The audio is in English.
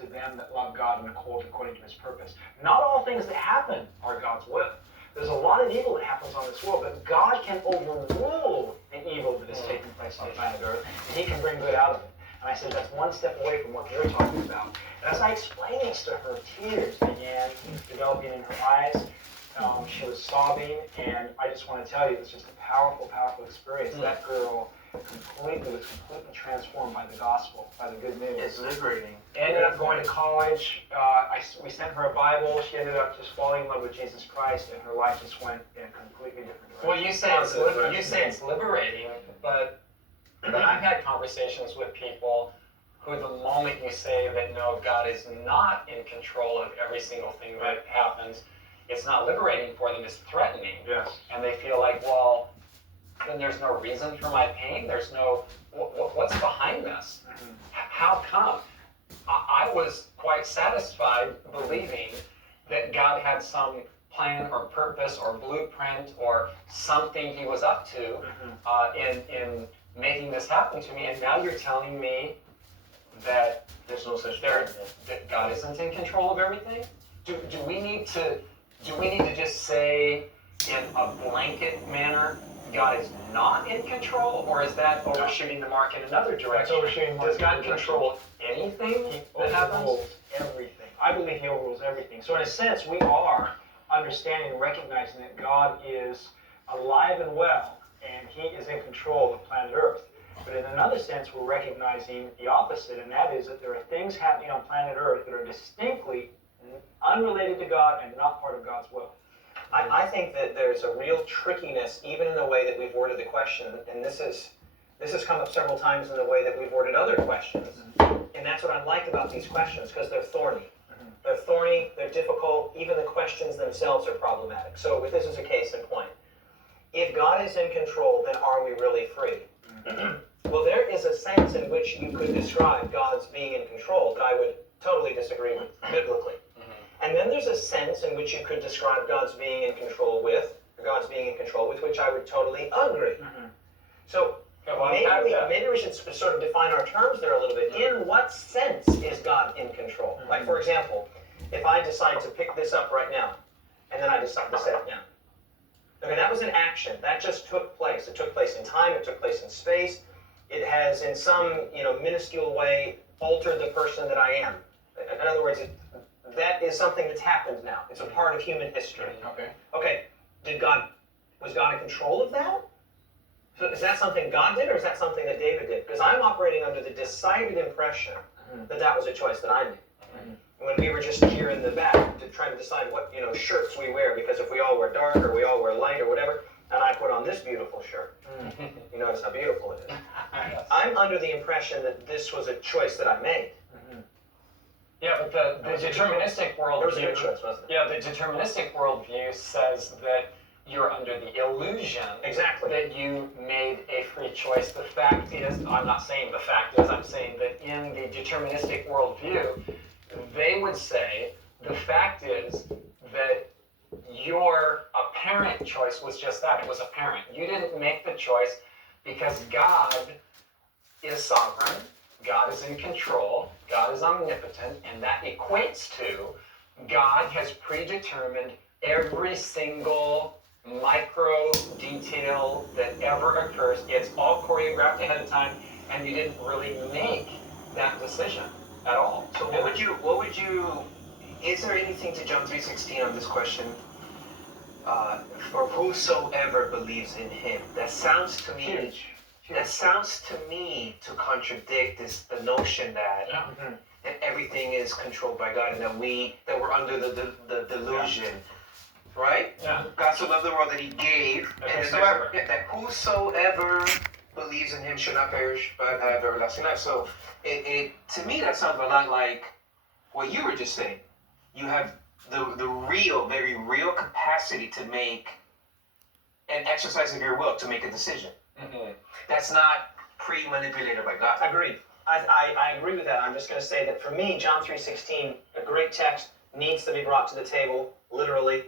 to them that love God and are called according to his purpose. Not all things that happen are God's will. There's a lot of evil that happens on this world, but God can overrule the evil that is taking place on planet Earth, and he can bring good out of it. And I said, that's one step away from what you're talking about. And as I explained this to her, tears began developing in her eyes. She was sobbing, and I just want to tell you, it was just a powerful, powerful experience. That girl was completely transformed by the gospel, by the good news. It's liberating. Ended up going to college. We sent her a Bible. She ended up just falling in love with Jesus Christ, and her life just went in a completely different direction. Well, you say it's liberating, but I've had conversations with people who, the moment you say that no, God is not in control of every single thing that happens, it's not liberating for them, it's threatening. Yes. And they feel like, well, then there's no reason for my pain. There's no, what's behind this? Mm-hmm. How come? I was quite satisfied believing that God had some plan or purpose or blueprint or something he was up to in making this happen to me. And now you're telling me that There's no such thing. that God isn't in control of everything? Do we need to just say in a blanket manner, God is not in control, or is that overshooting the mark in another direction? That's overshooting the mark. Does God control anything that happens? Overrules everything. I believe he overrules everything. So in a sense, we are understanding and recognizing that God is alive and well, and he is in control of planet Earth. But in another sense, we're recognizing the opposite, and that is that there are things happening on planet Earth that are distinctly unrelated to God and not part of God's will. I think that there's a real trickiness even in the way that we've worded the question, and this has come up several times in the way that we've worded other questions. And that's what I like about these questions, because they're thorny. They're thorny, they're difficult, even the questions themselves are problematic. So this is a case in point. If God is in control, then are we really free? Well, there is a sense in which you could describe God's being in control that I would totally disagree with biblically. And then there's a sense in which you could describe God's being in control with, which I would totally agree. So maybe we should sort of define our terms there a little bit. In what sense is God in control? Like, for example, if I decide to pick this up right now, and then I decide to set it down. Okay, that was an action. That just took place. It took place in time. It took place in space. It has, in some minuscule way, altered the person that I am. In other words, that is something that's happened now. It's a part of human history. Okay. Was God in control of that? So is that something God did, or is that something that David did? Because I'm operating under the decided impression that that was a choice that I made. When we were just here in the back trying to decide what shirts we wear, because if we all wear dark or we all wear light or whatever, and I put on this beautiful shirt, you notice how beautiful it is. I'm under the impression that this was a choice that I made. Yeah, but the deterministic worldview. It was a good choice, wasn't it? Yeah, the deterministic worldview says that you're under the illusion that you made a free choice. The fact is, I'm not saying the fact is, I'm saying that in the deterministic worldview, they would say the fact is that your apparent choice was just that. It was apparent. You didn't make the choice because God is sovereign. God is in control, God is omnipotent, and that equates to God has predetermined every single micro detail that ever occurs. It's all choreographed ahead of time, and you didn't really make that decision at all. So is there anything to John 3:16 on this question? For whosoever believes in him. That sounds to me to contradict the notion that everything is controlled by God and that we're under the delusion, right? Yeah. God so loved the world that he gave, that whosoever believes in him should not perish but have everlasting life. So to me that sounds a lot like what you were just saying. You have the real, very real capacity to make an exercise of your will to make a decision. That's not pre-manipulated by God. Agreed. I agree with that. I'm just going to say that for me, John 3:16, a great text, needs to be brought to the table, literally.